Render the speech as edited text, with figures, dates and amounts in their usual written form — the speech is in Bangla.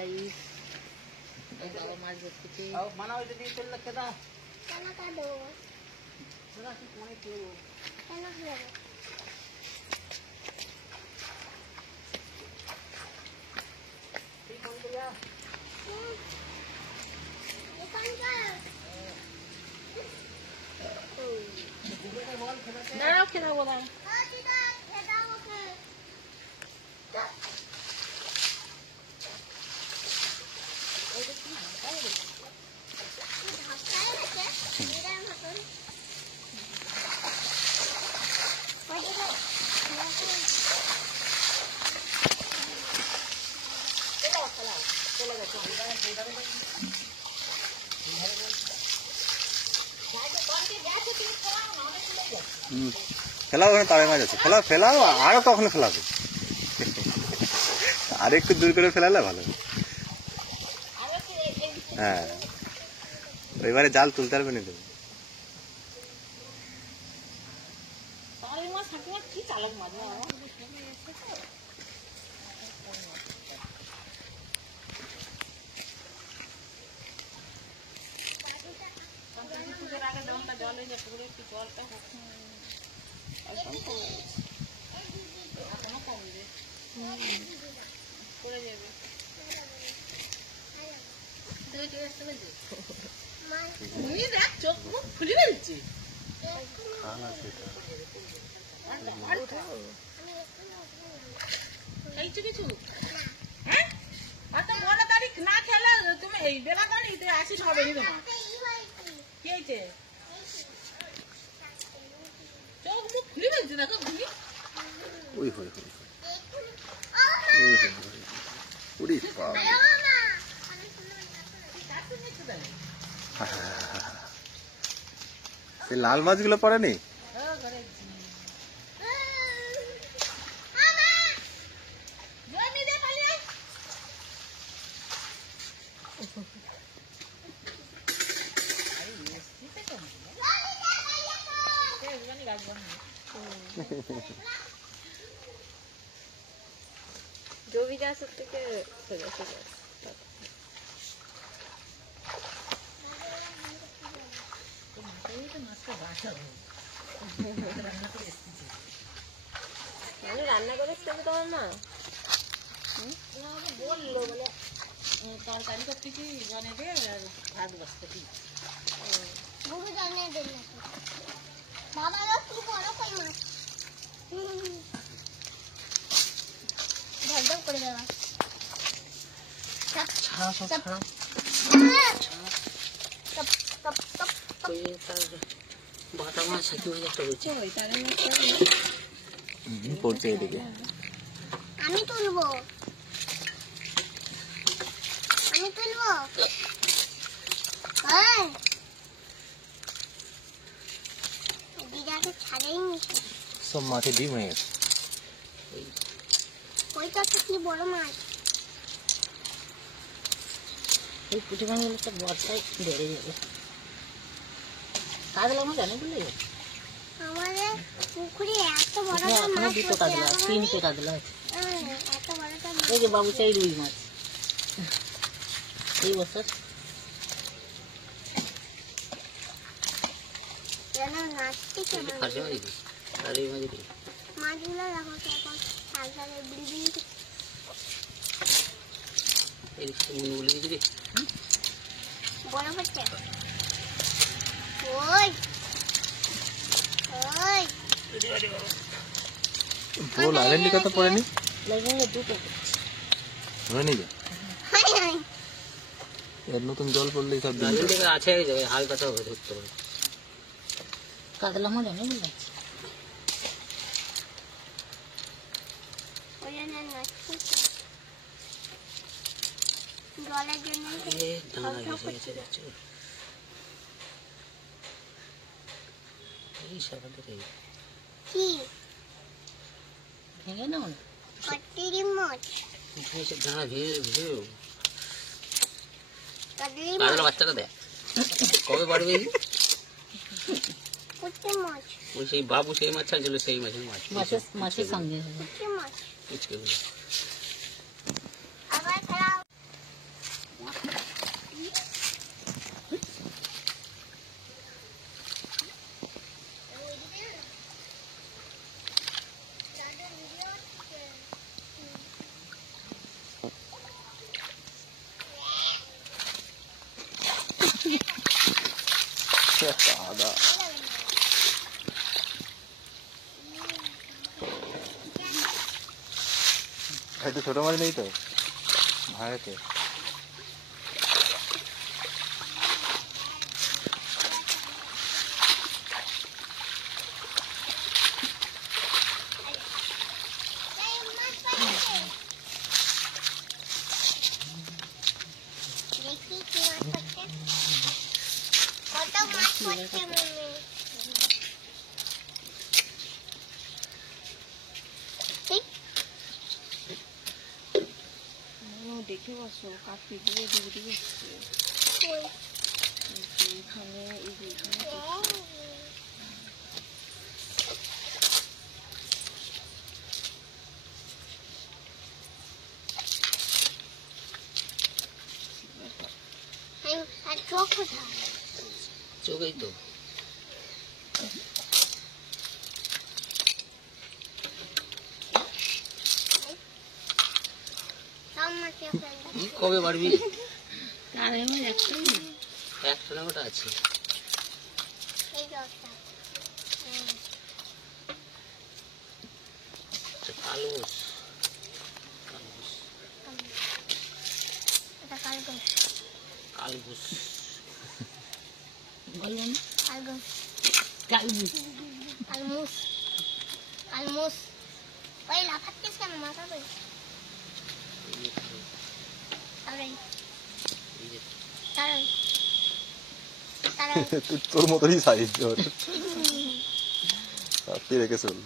गाइस बाबा माछ धरते माना ওইটা দিয়ে চল লাগতে দাও কেন কাটো তোরা কি কোনে কেউ কেন খেলো ঠিক কোন দিয়া দাঁড়াও খেলা বলা ফেলাও তারে মাছ আছে ফেলাও ফেলাও আরো কখনো ফেলাবে আর একটু দূর করে ফেলালে ভালো হ্যাঁ এবারে জাল তুলতে পারবে না তুমি চোখ মুখ খুলে ফেলছি কিছু হ্যাঁ এত বড় তারিখ না খেলে তুমি এই বেলা গাড়িতে আসিস হবে নি তোমার কি হয়েছে চোখ মুখ খুলে ফেলছি দেখো খুলি ওই হই হই ওরে বাবা এই লাল মাছগুলো পড়েনি जो भी जा सकते के सजा রান্না করে তোমার মা বললো বলে তরকারি করতেছি জনে দে আর ভাত বসতেছি বহু জনে দেন না বাবা তুই বড় কই মাছ ঢাল করে দেবা ছাড়া ছাড়া টপ টপ টপ কই তার বাটা মাছ কি হয়ে যাচ্ছে ওই তার পড়ছে এদিকে আমি তুলবো হ্যাঁ দিদাকে ছাড়াই নিছি সব মাঠে ডিম হয়ে গেছে ওইটা তো কি বড় মাছ এই পুঁটি মাছগুলো তো বর্ষায় বেড়ে যাবে কাজলা মাছ জানি বলে আমাদের পুকুরে এত বড় মাছ দুটো কাজলা তিনটে কাজলা আছে এত বড়টা এই যে বাবু চাই রুই মাছ এই বছর যেন নাচতে কেমন মাছগুলো দেখো এখন সালসালে বিড়ি বড় হচ্ছে ওই ওই বল আগের লিখা তো পড়েনি লাগলে দুটো হয়নি যে এর নতুন জল পড়লে সব জল থেকে আছে এই জায়গায় হালকা তো হবে ধরতে পারে কাতলা মাছ জানি বলে ওই জন্য নাচছে জলের জন্য এই দাঁড়া গেছে যাচ্ছে এই সারাতে রে কি ভেঙে নাও না কতরি মাছ এই সব দাঁড়া ভিড় কতরি কাতলা বাচ্চাটা দে কবে বাড়বে কুচি মাছ ওই সেই বাবু সেই মাছ ছিল সেই মাছের সঙ্গে কুচি মাছ কুচকে আবার খাও হয়তো ছোট মাছ নেই তো ভাঙেছে। দেখি কি মাছ পড়ছে। কত মাছ পড়ছে মনে। দেখে বসো কাপি দিয়ে দিকে দিকে এখানে এই যে এখানে আর চোখ কোথায়? চোখেই তো কবে বাড়বি? একটা না ওটা আছে কালঘোষ কালঘোষ বলুন কালমুস কালমুস ওই লাফাচ্ছিস কেন মাথা তুই তোর মতনই সাইজ তোর রেখে চল।